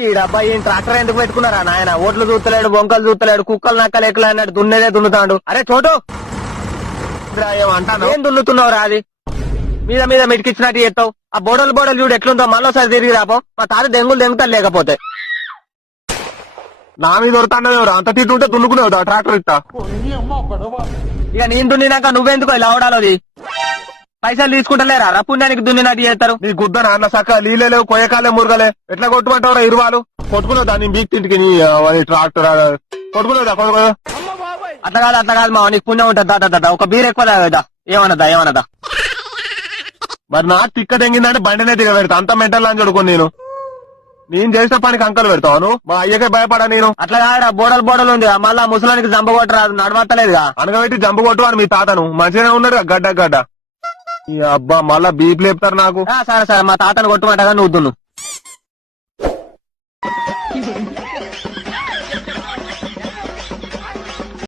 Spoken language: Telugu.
ఈ డబ్బా ఈ ట్రాక్టర్ ఎందుకు పెట్టుకున్నారా నాయన? ఓట్లు చూస్తలేడు, బొంకలు చూస్తలేడు, కుక్కలు నక్కలు ఎక్కలు అన్నాడు, దున్నేదే దున్నుతాడు. అరే చోటు ఏమంటాను? ఏం దున్నుతున్నావురా? అది మీద మీద మిటికిచ్చినట్టు చేస్తావు. ఆ బోడలు చూడు ఎట్లుందో, మళ్ళీసారి తిరిగి రాపో. మా తాత దెంగులు దెంగుతాడు లేకపోతే. నా మీద దొరుకుతాడు అంత తిట్టుంటే దున్నుకునేవు ట్రాక్టర్ ఇస్తా. ఇక నేను దున్నినాక నువ్వెందుకో ఇలా అవడాలోది? పైసలు తీసుకుంటలేరా? పుణ్యానికి దున్నినట్టు చేస్తారు. నీ గుద్ద నాన్న సక్క నీళ్ళే లేవు, కొయ్యకాలే మురగలే, ఎట్లా కొట్టుమంటావురా ఇరువాలు? కొట్టుకునేదా నీ బీక్ తింటికి నీ ట్రాక్టర్ కొట్టుకునేదా? అట్లా కాదు మా నీకు పుణ్యం ఉంటుంది. దాదా ఒక బీర్ ఎక్కువ తాగదా? ఏమన్నదా? మరి నాకు తిక్క తెంగిందంటే బండినే దిగ పెడతా. అంత మెంటల్ అని చూడుకుని నేను చేసిన పనికి అంకలు పెడతాను. మా అయ్యకే భయపడా నేను. అట్లా కాడా, బోడలు ఉంది. మళ్ళా ముసలానికి జంబ కొట్టరాదు, నడవత్తలేదుగా. అనగబెట్టి జంపు కొట్టు అని మీ తాతను మంచిగానే ఉన్నాడు గడ్డ. ఈ అబ్బా మళ్ళా బీప్ లేపుతారు నాకు. సరే మా తాతను కొట్టుమంటగా నువ్వు దున్ను.